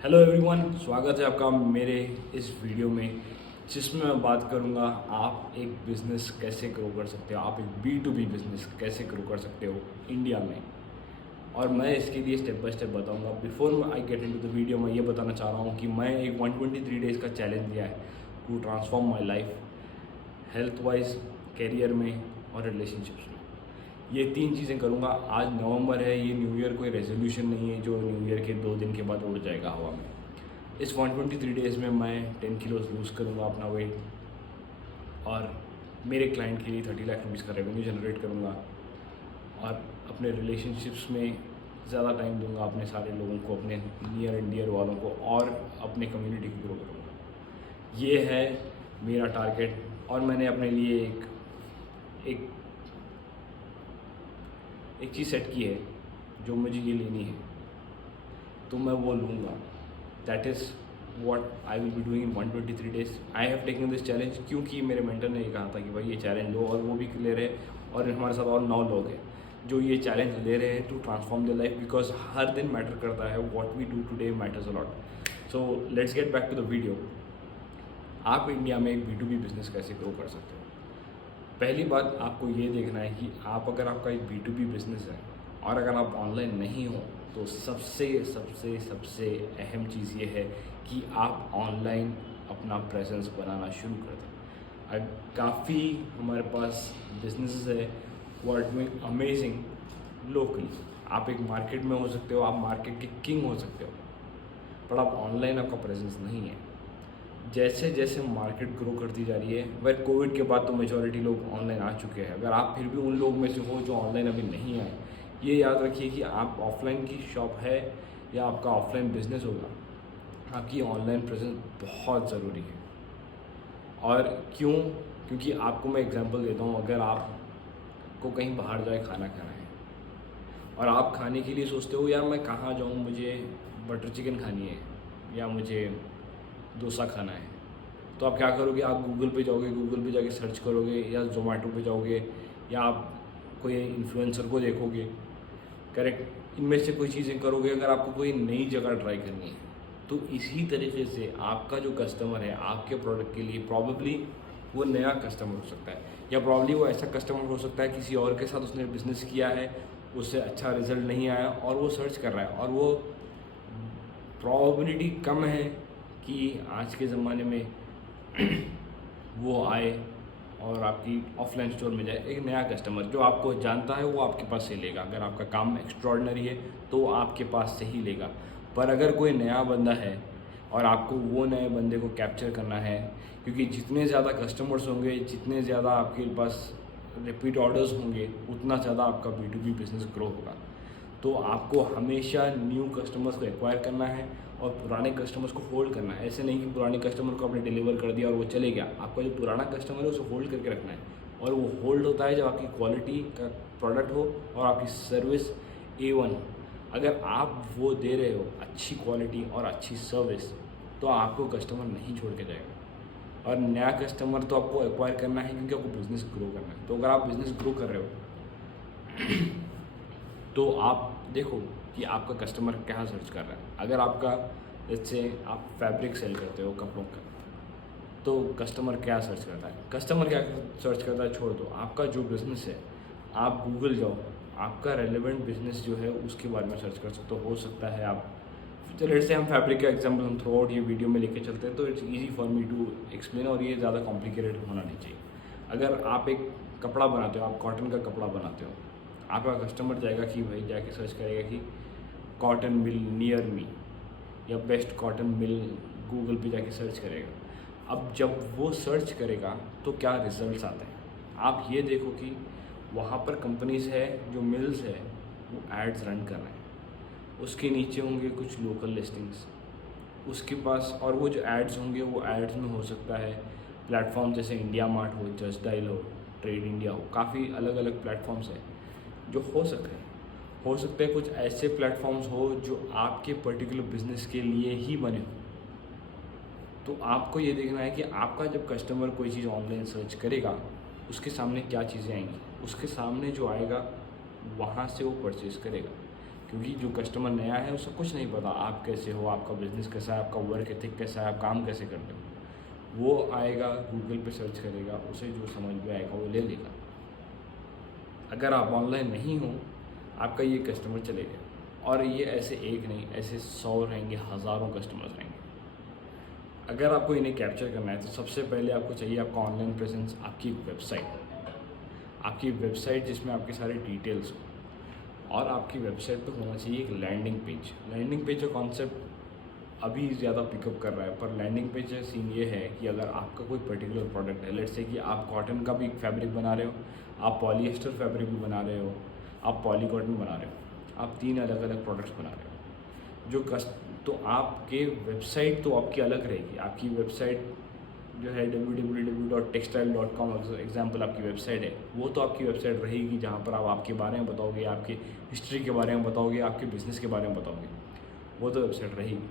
Hello everyone, स्वागत है आपका मेरे इस वीडियो में जिसमें मैं बात करूंगा आप एक बिज़नेस कैसे ग्रो कर सकते हो, आप एक B2B बिज़नेस कैसे ग्रो कर सकते हो इंडिया में। और मैं इसके लिए स्टेप बाय स्टेप बताऊंगा। Before I get into the video, मैं ये बताना चाह रहा हूँ कि मैं एक 123 डेज़ का चैलेंज लिया है to transform my life, health wise, career में और रिलेशनशिप्स में। ये 3 चीज़ें करूँगा। आज नवंबर है, ये न्यू ईयर कोई रेजोल्यूशन नहीं है जो न्यू ईयर के 2 दिन के बाद उड़ जाएगा हवा में। इस 123 डेज़ में मैं 10 किलोज लूज़ करूँगा अपना वेट, और मेरे क्लाइंट के लिए 30 लाख रुपीज़ का रेवेन्यू जनरेट करूँगा, और अपने रिलेशनशिप्स में ज़्यादा टाइम दूंगा अपने सारे लोगों को, अपने नियर एंड डियर वालों को, और अपने कम्युनिटी को ग्रो करूँगा। ये है मेरा टारगेट। और मैंने अपने लिए एक एक चीज़ सेट की है जो मुझे ये लेनी है, तो मैं वो लूँगा। That is what I will be doing in 123 days. I have taken this challenge क्योंकि मेरे मेंटर ने ये कहा था कि भाई ये चैलेंज लो, और वो भी ले रहे हैं। और हमारे साथ और 9 लोग हैं जो ये चैलेंज ले रहे हैं to transform the life, because हर दिन मैटर करता है। What we do today matters a lot. So let's get back to the video. आप इंडिया में एक B2B बिजनेस कैसे ग्रो कर सकते हो। पहली बात आपको ये देखना है कि अगर आपका एक B2B बिजनेस है और अगर आप ऑनलाइन नहीं हो, तो सबसे सबसे सबसे अहम चीज़ ये है कि आप ऑनलाइन अपना प्रेजेंस बनाना शुरू कर दें। अब काफ़ी हमारे पास बिजनेसेस है वो आर डूइंग अमेजिंग लोकली। आप एक मार्केट में हो सकते हो, आप मार्केट के किंग हो सकते हो, पर आप ऑनलाइन आपका प्रेजेंस नहीं है। जैसे जैसे मार्केट ग्रो करती जा रही है, वह कोविड के बाद तो मेजॉरिटी लोग ऑनलाइन आ चुके हैं। अगर आप फिर भी उन लोग में से हो जो ऑनलाइन अभी नहीं आए, ये याद रखिए कि आप ऑफलाइन की शॉप है या आपका ऑफलाइन बिजनेस होगा, आपकी ऑनलाइन प्रेजेंस बहुत ज़रूरी है। और क्यों? क्योंकि आपको मैं एग्जांपल देता हूँ। अगर आपको कहीं बाहर जाए खाना खाना है और आप खाने के लिए सोचते हो यार मैं कहाँ जाऊँ, मुझे बटर चिकन खानी है या मुझे डोसा खाना है, तो आप क्या करोगे? आप गूगल पे जाओगे, गूगल पे जाके सर्च करोगे, या जोमेटो पे जाओगे, या आप कोई इन्फ्लुएंसर को देखोगे। करेक्ट, इनमें से कोई चीज़ें करोगे अगर आपको कोई नई जगह ट्राई करनी है। तो इसी तरीके से आपका जो कस्टमर है आपके प्रोडक्ट के लिए प्रॉबेबली वो नया कस्टमर हो सकता है, या प्रॉब्ली वो ऐसा कस्टमर हो सकता है किसी और के साथ उसने बिज़नेस किया है, उससे अच्छा रिजल्ट नहीं आया और वो सर्च कर रहा है, और वो प्रॉबिलिटी कम है कि आज के ज़माने में वो आए और आपकी ऑफलाइन स्टोर में जाए। एक नया कस्टमर जो आपको जानता है वो आपके पास से लेगा। अगर आपका काम एक्स्ट्रॉर्डनरी है तो वो आपके पास से ही लेगा। पर अगर कोई नया बंदा है और आपको वो नए बंदे को कैप्चर करना है, क्योंकि जितने ज़्यादा कस्टमर्स होंगे, जितने ज़्यादा आपके पास रिपीट ऑर्डर्स होंगे, उतना ज़्यादा आपका B2B बिज़नेस ग्रो होगा। तो आपको हमेशा न्यू कस्टमर्स को एक्वायर करना है और पुराने कस्टमर्स को होल्ड करना है। ऐसे नहीं कि पुराने कस्टमर को आपने डिलीवर कर दिया और वो चले गया। आपका जो पुराना कस्टमर है उसे होल्ड करके रखना है, और वो होल्ड होता है जब आपकी क्वालिटी का प्रोडक्ट हो और आपकी सर्विस A1 हो। अगर आप वो दे रहे हो अच्छी क्वालिटी और अच्छी सर्विस, तो आपको कस्टमर नहीं छोड़ के जाएगा। और नया कस्टमर तो आपको एक्वायर करना है क्योंकि आपको बिज़नेस ग्रो करना है। तो अगर आप बिज़नेस ग्रो कर रहे हो तो आप देखो कि आपका कस्टमर क्या सर्च कर रहा है। अगर आपका जैसे आप फैब्रिक सेल करते हो कपड़ों का, तो कस्टमर क्या सर्च करता है? कस्टमर क्या सर्च करता है छोड़ दो, आपका जो बिज़नेस है आप गूगल जाओ, आपका रेलेवेंट बिज़नेस जो है उसके बारे में सर्च कर सकते हो सकता है आप। चलो से हम फैब्रिक का एग्जाम्पल हम थ्रू आउट ये वीडियो में लेके चलते हैं, तो it's easy for me to explain, और ये ज़्यादा कॉम्प्लिकेटेड होना नहीं चाहिए। अगर आप एक कपड़ा बनाते हो, आप कॉटन का कपड़ा बनाते हो, आपका कस्टमर जाएगा कि भाई जाके सर्च करेगा कि कॉटन मिल नियर मी, या बेस्ट कॉटन मिल गूगल पे जाके सर्च करेगा। अब जब वो सर्च करेगा तो क्या रिजल्ट्स आते हैं, आप ये देखो कि वहाँ पर कंपनीज है, जो मिल्स है वो एड्स रन कर रहे हैं, उसके नीचे होंगे कुछ लोकल लिस्टिंग्स उसके पास, और वो जो एड्स होंगे वो एड्स में हो सकता है प्लेटफॉर्म जैसे इंडिया मार्ट हो, जस्ट डायल हो, ट्रेड इंडिया हो, काफ़ी अलग अलग प्लेटफॉर्म्स हैं जो हो सकते हैं कुछ ऐसे प्लेटफॉर्म्स हो जो आपके पर्टिकुलर बिजनेस के लिए ही बने हो। तो आपको ये देखना है कि आपका जब कस्टमर कोई चीज़ ऑनलाइन सर्च करेगा उसके सामने क्या चीज़ें आएंगी, उसके सामने जो आएगा वहाँ से वो परचेज़ करेगा। क्योंकि जो कस्टमर नया है उसे कुछ नहीं पता आप कैसे हो, आपका बिज़नेस कैसा है, आपका वर्क एथिक कैसा है, आप काम कैसे करते हो। वो आएगा गूगल पे सर्च करेगा, उसे जो समझ में आएगा वो ले लेगा। अगर आप ऑनलाइन नहीं हो, आपका ये कस्टमर चलेगा। और ये ऐसे एक नहीं, ऐसे 100 रहेंगे, हज़ारों कस्टमर्स रहेंगे। अगर आपको इन्हें कैप्चर करना है तो सबसे पहले आपको चाहिए आपका ऑनलाइन प्रेजेंस, आपकी वेबसाइट जिसमें आपके सारे डिटेल्स हो। और आपकी वेबसाइट पे होना चाहिए एक लैंडिंग पेज का कॉन्सेप्ट अभी ज़्यादा पिकअप कर रहा है। पर लैंडिंग पेज का सीन ये है कि अगर आपका कोई पर्टिकुलर प्रोडक्ट है, लेट्स से कि आप कॉटन का भी फैब्रिक बना रहे हो, आप पॉलिएस्टर फैब्रिक भी बना रहे हो, आप पॉली कॉटन बना रहे हो, आप 3 अलग अलग प्रोडक्ट्स बना रहे हो। तो आपके वेबसाइट तो आपकी अलग रहेगी। आपकी वेबसाइट जो है www.textile.com एग्जाम्पल आपकी वेबसाइट है, वो तो आपकी वेबसाइट रहेगी जहाँ पर आप आपके बारे में बताओगे, आपकी हिस्ट्री के बारे में बताओगे, आपके बिज़नेस के बारे में बताओगे, वो तो वेबसाइट रहेगी।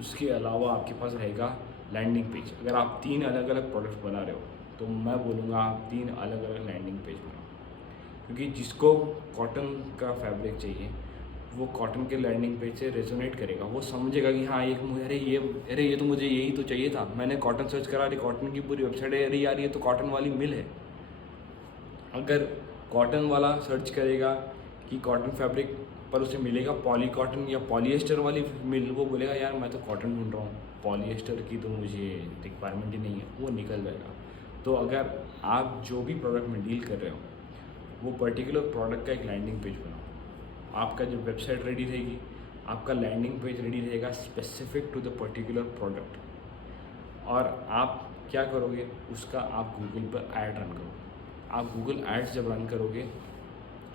उसके अलावा आपके पास रहेगा लैंडिंग पेज। अगर आप 3 अलग अलग प्रोडक्ट्स बना रहे हो तो मैं बोलूँगा आप 3 अलग अलग लैंडिंग पेज बनाओ, क्योंकि जिसको कॉटन का फैब्रिक चाहिए वो कॉटन के लैंडिंग पेज से रेजोनेट करेगा। वो समझेगा कि हाँ अरे ये तो मुझे यही तो चाहिए था, मैंने कॉटन सर्च करा, अरे कॉटन की पूरी वेबसाइट है, अरे यार ये तो कॉटन वाली मिल है। अगर कॉटन वाला सर्च करेगा कि कॉटन फैब्रिक, पर उसे मिलेगा पॉली कॉटन या पॉलिएस्टर वाली मिल, वो बोलेगा यार मैं तो कॉटन ढूंढ रहा हूँ, पॉलिएस्टर की तो मुझे रिक्वायरमेंट ही नहीं है, वो निकल जाएगा। तो अगर आप जो भी प्रोडक्ट में डील कर रहे हो वो पर्टिकुलर प्रोडक्ट का एक लैंडिंग पेज बनाओ। आपका जो वेबसाइट रेडी रहेगी, आपका लैंडिंग पेज रेडी रहेगा specific to the particular product. और आप क्या करोगे, उसका आप गूगल पर ऐड रन करोगे। आप गूगल एड्स जब रन करोगे,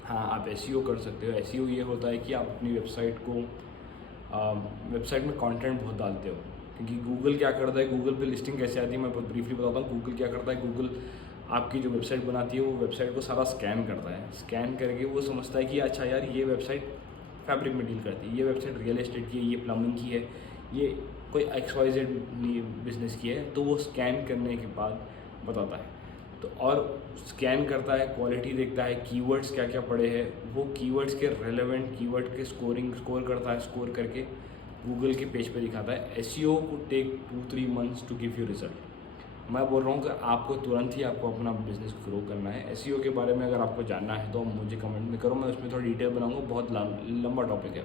हाँ आप एसईओ कर सकते हो। एसईओ ये होता है कि आप अपनी वेबसाइट में कंटेंट बहुत डालते हो। क्योंकि गूगल क्या करता है, गूगल पे लिस्टिंग कैसे आती है मैं बहुत ब्रीफली बताता हूँ। गूगल क्या करता है, गूगल आपकी जो वेबसाइट बनाती है वो वेबसाइट को सारा स्कैन करता है। स्कैन करके वो समझता है कि अच्छा यार ये वेबसाइट फैब्रिक में डील करती है, ये वेबसाइट रियल एस्टेट की है, ये प्लम्बिंग की है, ये कोई XYZ बिजनेस की है। तो वो स्कैन करने के बाद बताता है। तो और स्कैन करता है, क्वालिटी देखता है, कीवर्ड्स क्या क्या पड़े हैं, वो कीवर्ड्स के रेलेवेंट कीवर्ड के स्कोर करता है। स्कोर करके गूगल के पेज पे दिखाता है। एसईओ को take 2-3 months to give you result. मैं बोल रहा हूँ कि आपको तुरंत ही आपको अपना बिजनेस ग्रो करना है। एसईओ के बारे में अगर आपको जानना है तो मुझे कमेंट में करो, मैं उसमें थोड़ा डिटेल बनाऊंगा। बहुत लंबा टॉपिक है।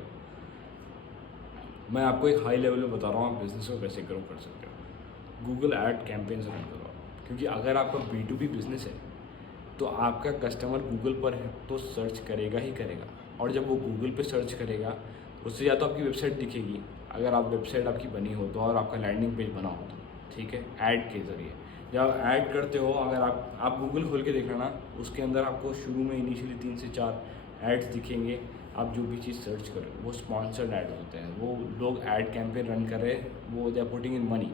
मैं आपको एक हाई लेवल में बता रहा हूँ आप बिज़नेस को कैसे ग्रो कर सकते हो। गूगल ऐड कैंपेन्स रन करो, क्योंकि अगर आपका B2B बिजनेस है तो आपका कस्टमर गूगल पर है तो सर्च करेगा ही करेगा। और जब वो गूगल पे सर्च करेगा उससे या तो आपकी वेबसाइट दिखेगी, अगर आप वेबसाइट आपकी बनी हो तो, और आपका लैंडिंग पेज बना हो तो, ठीक है, ऐड के ज़रिए। जब आप ऐड करते हो, अगर आप गूगल खोल के देख लेना, उसके अंदर आपको शुरू में इनिशियली 3 से 4 एड्स दिखेंगे। आप जो भी चीज़ सर्च करो वो स्पॉन्सर्ड ऐड होते हैं, वो लोग ऐड कैंपेन रन कर रहे हैं, वो they are putting in money.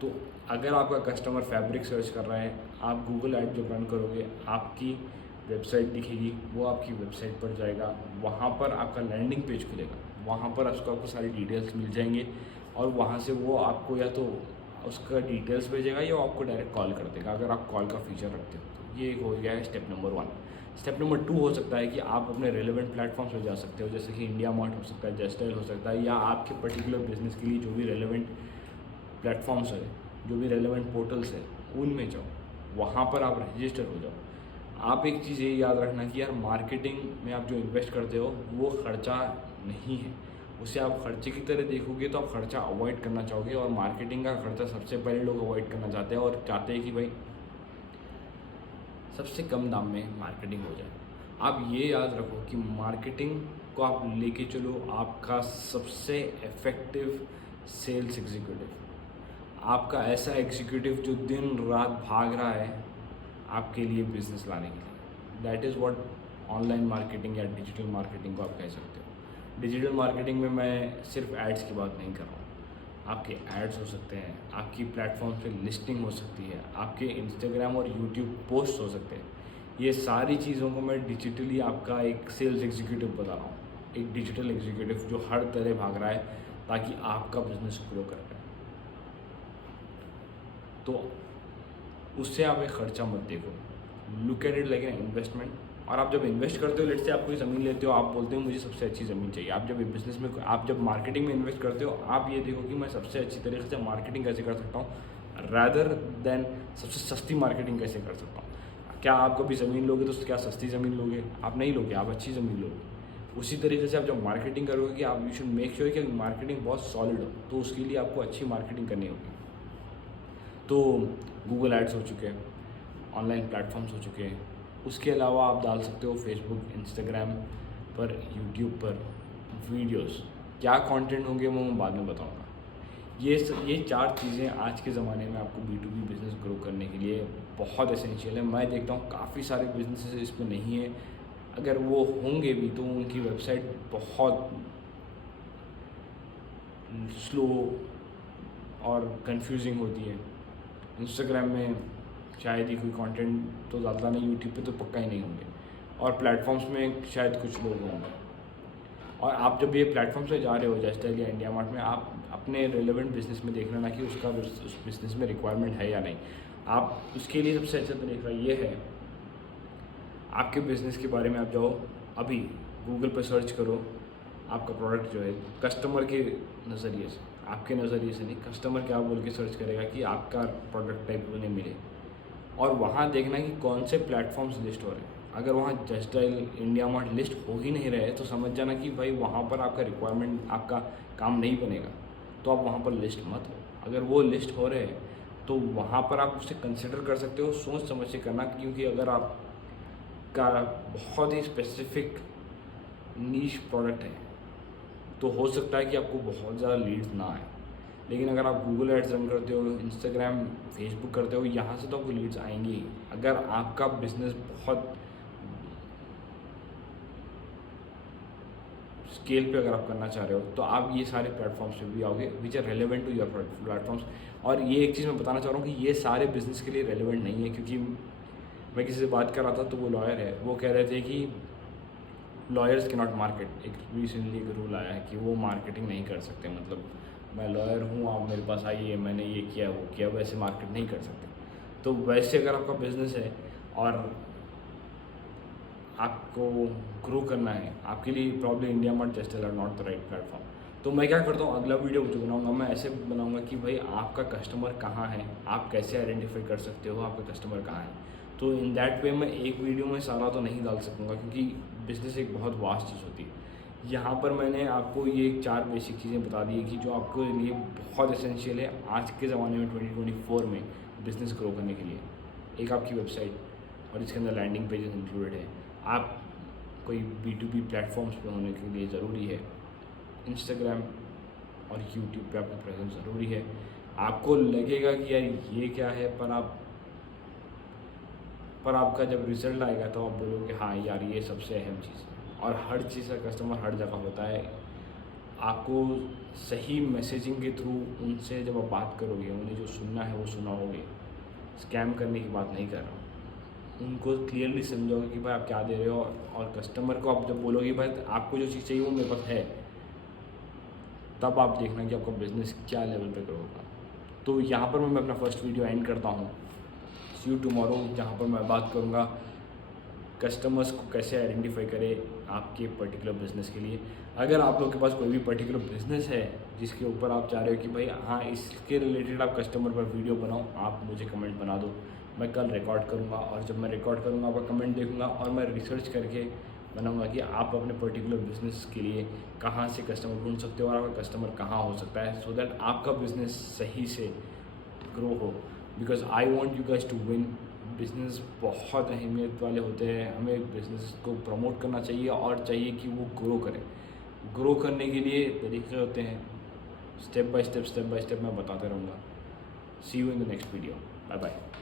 तो अगर आपका कस्टमर फैब्रिक सर्च कर रहा है, आप गूगल ऐड जब रन करोगे आपकी वेबसाइट दिखेगी, वो आपकी वेबसाइट पर जाएगा, वहाँ पर आपका लैंडिंग पेज खुलेगा, वहाँ पर आपको सारी डिटेल्स मिल जाएंगे। और वहाँ से वो आपको या तो उसका डिटेल्स भेजेगा या आपको डायरेक्ट कॉल कर देगा, अगर आप कॉल का फीचर रखते हो तो। ये हो गया है स्टेप नंबर 1। स्टेप नंबर 2 हो सकता है कि आप अपने रेलेवेंट प्लेटफॉर्म्स पर जा सकते हो, जैसे कि इंडिया मार्ट हो सकता है, जस्टाइल हो सकता है, या आपके पर्टिकुलर बिजनेस के लिए जो भी रेलेवेंट प्लेटफॉर्म्स है, जो भी रेलेवेंट पोर्टल्स है, उनमें जाओ, वहाँ पर आप रजिस्टर हो जाओ। आप एक चीज़ ये याद रखना कि यार मार्केटिंग में आप जो इन्वेस्ट करते हो वो खर्चा नहीं है, उसे आप खर्चे की तरह देखोगे तो आप खर्चा अवॉइड करना चाहोगे। और मार्केटिंग का खर्चा सबसे पहले लोग अवॉइड करना चाहते हैं, और चाहते हैं कि भाई सबसे कम दाम में मार्केटिंग हो जाए। आप ये याद रखो कि मार्केटिंग को आप लेके चलो आपका सबसे इफ़ेक्टिव सेल्स एग्जीक्यूटिव, आपका ऐसा एग्जीक्यूटिव जो दिन रात भाग रहा है आपके लिए बिजनेस लाने के लिए। That is what online marketing या डिजिटल मार्केटिंग को आप कह सकते हो। डिजिटल मार्केटिंग में मैं सिर्फ एड्स की बात नहीं कर रहा हूँ, आपके एड्स हो सकते हैं, आपकी प्लेटफॉर्म पे लिस्टिंग हो सकती है, आपके इंस्टाग्राम और यूट्यूब पोस्ट हो सकते हैं। ये सारी चीज़ों को मैं डिजिटली आपका एक सेल्स एग्जीक्यूटिव बता रहा हूँ, एक डिजिटल एग्जीक्यूटिव जो हर तरह भाग रहा है ताकि आपका बिजनेस ग्रो कर पाए। तो उससे आप एक खर्चा मत देखो, look at it like an investment. और आप जब इन्वेस्ट करते हो, लेट से आप कोई ज़मीन लेते हो, आप बोलते हो मुझे सबसे अच्छी ज़मीन चाहिए। आप जब बिज़नेस में, आप जब मार्केटिंग में इन्वेस्ट करते हो, आप ये देखो कि मैं सबसे अच्छी तरीके से मार्केटिंग कैसे कर सकता हूँ, रादर देन सबसे सस्ती मार्केटिंग कैसे कर सकता हूँ। क्या आप कभी ज़मीन लोगे तो क्या सस्ती ज़मीन लोगे? आप नहीं लोगे, आप अच्छी ज़मीन लोगे। उसी तरीके से आप जब मार्केटिंग करोगे कि आप यू शुड मेक श्योर कि मार्केटिंग बहुत सॉलिड हो, तो उसके लिए आपको अच्छी मार्केटिंग करनी होगी। तो गूगल एड्स हो चुके हैं, ऑनलाइन प्लेटफॉर्म्स हो चुके हैं, उसके अलावा आप डाल सकते हो फेसबुक, इंस्टाग्राम पर, यूट्यूब पर वीडियोस। क्या कंटेंट होंगे वो मैं बाद में बताऊंगा। ये 4 चीज़ें आज के ज़माने में आपको B2B बिज़नेस ग्रो करने के लिए बहुत एसेंशियल है। मैं देखता हूँ काफ़ी सारे बिजनेसेस इस पर नहीं है, अगर वो होंगे भी तो उनकी वेबसाइट बहुत स्लो और कंफ्यूजिंग होती है। इंस्टाग्राम में शायद ही कोई कंटेंट तो ज़्यादा नहीं, यूट्यूब पे तो पक्का ही नहीं होंगे, और प्लेटफॉर्म्स में शायद कुछ लोग होंगे। और आप जब ये प्लेटफॉर्म से जा रहे हो जस्टाइल या इंडिया मार्ट में, आप अपने रेलेवेंट बिजनेस में देख लेना कि उसका उस बिज़नेस में रिक्वायरमेंट है या नहीं। आप उसके लिए सबसे अच्छा तरीका ये है, आपके बिज़नेस के बारे में आप जाओ, अभी गूगल पर सर्च करो आपका प्रोडक्ट जो है, कस्टमर के नज़रिए से, आपके नज़रिए से नहीं, कस्टमर क्या बोल के सर्च करेगा कि आपका प्रोडक्ट टाइप उन्हें मिले, और वहाँ देखना कि कौन से प्लेटफॉर्म्स लिस्ट हो रहे हैं। अगर वहाँ जस्टाइल, इंडिया मार्ट लिस्ट हो ही नहीं रहे तो समझ जाना कि भाई वहाँ पर आपका रिक्वायरमेंट, आपका काम नहीं बनेगा, तो आप वहाँ पर लिस्ट मत हो। अगर वो लिस्ट हो रहे हैं तो वहाँ पर आप उसे कंसिडर कर सकते हो, सोच समझ के करना, क्योंकि अगर आपका बहुत ही स्पेसिफिक नीश प्रोडक्ट है तो हो सकता है कि आपको बहुत ज़्यादा लीड्स ना आए। लेकिन अगर आप गूगल एड्स रन करते हो, इंस्टाग्राम, फेसबुक करते हो, यहाँ से तो आपको लीड्स आएंगी ही। अगर आपका बिजनेस बहुत स्केल पे अगर आप करना चाह रहे हो तो आप ये सारे प्लेटफॉर्म्स पे भी आओगे which are relevant to your platforms. और ये एक चीज़ मैं बताना चाह रहा हूँ कि ये सारे बिजनेस के लिए रेलेवेंट नहीं है, क्योंकि मैं किसी से बात कर रहा था तो वो लॉयर है, वो कह रहे थे कि लॉयर्स के नॉट मार्केट। एक रिसेंटली एक रूल आया है कि वो मार्केटिंग नहीं कर सकते, मतलब मैं लॉयर हूँ, आप मेरे पास आइए, मैंने ये किया वो किया, वैसे मार्केट नहीं कर सकते। तो वैसे अगर आपका बिजनेस है और आपको ग्रो करना है, आपके लिए problem IndiaMART Justdial are not the right platform. तो मैं क्या करता हूँ, अगला वीडियो जो बनाऊँगा मैं ऐसे बनाऊँगा कि भाई आपका कस्टमर कहाँ है, आप कैसे आइडेंटिफाई कर सकते हो आपका कस्टमर कहाँ है। तो इन दैट वे मैं एक वीडियो में सारा तो नहीं डाल सकूँगा, क्योंकि बिज़नेस एक बहुत वास्ट चीज़ होती है। यहाँ पर मैंने आपको ये 4 बेसिक चीज़ें बता दी है कि जो आपके लिए बहुत एसेंशियल है आज के ज़माने में 2024 में बिज़नेस ग्रो करने के लिए। एक आपकी वेबसाइट और इसके अंदर लैंडिंग पेजेस इंक्लूडेड है। आप कोई B2B प्लेटफॉर्म्स पे होने के लिए ज़रूरी है। इंस्टाग्राम और यूट्यूब पे आपका प्रेजेंस ज़रूरी है। आपको लगेगा कि यार ये क्या है, पर आपका जब रिज़ल्ट आएगा तो आप बोलोगे हाँ यार ये सबसे अहम चीज़ है। और हर चीज़ का कस्टमर हर जगह होता है। आपको सही मैसेजिंग के थ्रू उनसे जब आप बात करोगे, उन्हें जो सुनना है वो सुनाओगे। स्कैम करने की बात नहीं कर रहा हूँ, उनको क्लियरली समझाओगे कि भाई आप क्या दे रहे हो, और कस्टमर को आप जब बोलोगे भाई आपको जो चीज़ चाहिए वो मेरे पास है, तब आप देखना कि आपका बिज़नेस क्या लेवल पे ग्रो होगा। तो यहाँ पर मैं अपना फर्स्ट वीडियो एंड करता हूँ। सी यू टुमारो, जहाँ पर मैं बात करूँगा कस्टमर्स को कैसे आइडेंटिफाई करें आपके पर्टिकुलर बिज़नेस के लिए। अगर आप लोग के पास कोई भी पर्टिकुलर बिज़नेस है जिसके ऊपर आप चाह रहे हो कि भाई हाँ इसके रिलेटेड आप कस्टमर पर वीडियो बनाओ, आप मुझे कमेंट बना दो, मैं कल रिकॉर्ड करूँगा। और जब मैं रिकॉर्ड करूँगा आपका कमेंट देखूँगा और मैं रिसर्च करके बनाऊँगा कि आप अपने पर्टिकुलर बिज़नेस के लिए कहाँ से कस्टमर ढूंढ सकते हो और आपका कस्टमर कहाँ हो सकता है, सो दैट आपका बिज़नेस सही से ग्रो हो। Because I want you guys to win. Business बहुत अहमियत वाले होते हैं, हमें बिज़नेस को प्रमोट करना चाहिए और चाहिए कि वो ग्रो करें। ग्रो करने के लिए तरीके होते हैं, स्टेप बाय स्टेप मैं बताते रहूँगा। See you in the next video, bye bye.